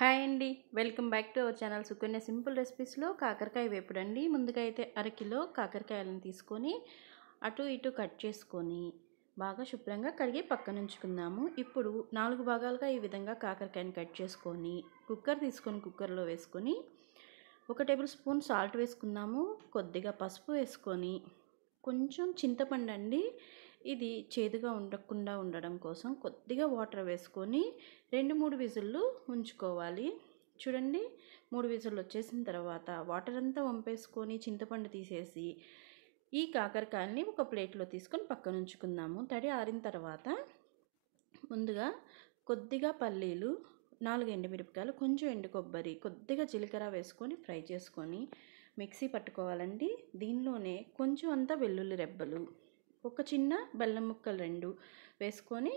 Hi అండి, welcome back to our channel Sukanya simple రెసిపీస్లో కాకరకాయ వేపుడు అండి. ముందుగా అయితే అరకిలో కాకరకాయలను తీసుకొని అటు ఇటు కట్ చేసుకొని బాగా శుభ్రంగా కడిగి పక్కన ఉంచుకుందాము. ఇప్పుడు 4 భాగాలుగా ఈ విధంగా కాకరకాయని కట్ చేసుకొని కుక్కర్ తీసుకొని కుక్కర్లో వేసుకొని 1 టేబుల్ స్పూన్ సాల్ట్ వేసుకుందాము. కొద్దిగా పసుపు వేసుకొని కొంచెం చింతపండు అండి, ఇది చేదుగా ఉండకుండా ఉండడం కోసం కొద్దిగా వాటర్ వేసుకొని 2-3 విజిల్లు ఉంచుకోవాలి. చూడండి, 3 విజిల్లు వచ్చేసిన తర్వాత వాటర్ అంతా వంపేసుకొని చింతపండు తీసేసి ఈ కాకరకాయల్ని ఒక ప్లేట్లో తీసుకొని పక్కన ఉంచుకుందాము. తడి ఆరిన తర్వాత ముందుగా కొద్దిగా పల్లీలు, 4 ఎండుమిరపకాయలు, కొంచెం ఎండు కొబ్బరి, కొద్దిగా జీలకర్ర వేసుకొని ఫ్రై చేసుకొని మిక్సీ పట్టుకోవాలండి. దీనిలోనే కొంచెం అంతా వెల్లుల్లి రెబ్బలు, ఒక చిన్న బెల్లం ముక్కలు 2 వేసుకొని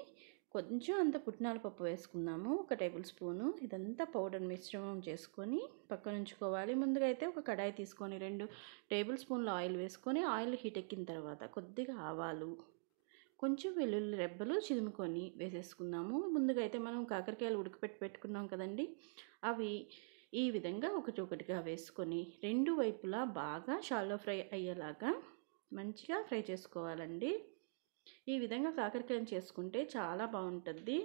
కొంచెం అంత పుట్నాల పప్పు వేసుకుందాము, 1 టేబుల్ స్పూను. ఇదంతా పౌడర్ మిశ్రమం చేసుకొని పక్కన ఉంచుకోవాలి. ముందుగా అయితే ఒక కడాయి తీసుకొని 2 టేబుల్ స్పూన్ల ఆయిల్ వేసుకొని ఆయిల్ హీట్ ఎక్కిన తర్వాత కొద్దిగా ఆవాలు, కొంచెం వెల్లుల్లి రెబ్బలు చిదుముకొని వేసేసుకుందాము. ముందుగా అయితే మనం కాకరకాయలు పెట్టుకున్నాం కదండి, అవి ఈ విధంగా ఒకటిగా వేసుకొని 2 వైపులా బాగా షాలో ఫ్రై అయ్యేలాగా మంచిగా ఫ్రై చేసుకోవాలండి. ఈ విధంగా కాకరకాయలు చేసుకుంటే చాలా బాగుంటుంది.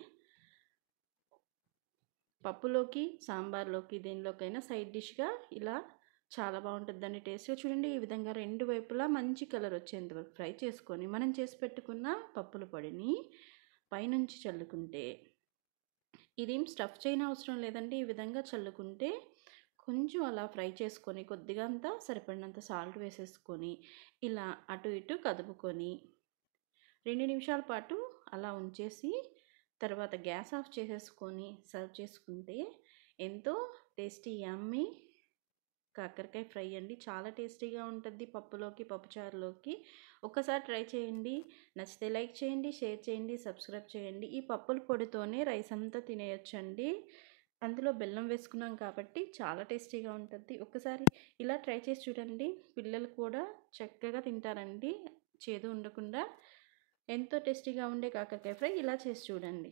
పప్పులోకి, సాంబార్లోకి, దేనిలోకైనా సైడ్ డిష్గా ఇలా చాలా బాగుంటుందండి టేస్ట్గా. చూడండి, ఈ విధంగా 2 వైపులా మంచి కలర్ వచ్చేంత వరకు ఫ్రై చేసుకొని మనం చేసి పెట్టుకున్న పప్పుల పొడిని పైనుంచి చల్లుకుంటే, ఇదేం స్టఫ్ చేయని అవసరం లేదండి. ఈ విధంగా చల్లుకుంటే కొంచెం అలా ఫ్రై చేసుకొని కొద్దిగా అంతా సరిపడినంత సాల్ట్ వేసేసుకొని ఇలా అటు ఇటు కదుపుకొని 2 నిమిషాల పాటు అలా ఉంచేసి తర్వాత గ్యాస్ ఆఫ్ చేసేసుకొని సర్వ్ చేసుకుంటే ఎంతో టేస్టీ యమ్మీ కాకరకాయ ఫ్రై అండి. చాలా టేస్టీగా ఉంటుంది పప్పులోకి, పప్పుచారులోకి. ఒక్కసారి ట్రై చేయండి. నచ్చితే లైక్ చేయండి, షేర్ చేయండి, సబ్స్క్రైబ్ చేయండి. ఈ పప్పుల పొడితోనే రైస్ అంతా తినేయొచ్చండి. అందులో బెల్లం వేసుకున్నాం కాబట్టి చాలా టేస్టీగా ఉంటుంది. ఒక్కసారి ఇలా ట్రై చేసి చూడండి, పిల్లలు కూడా చక్కగా తింటారండి. చేదు ఉండకుండా ఎంతో టేస్టీగా ఉండే కాకరకాయ ఫ్రై ఇలా చేసి చూడండి.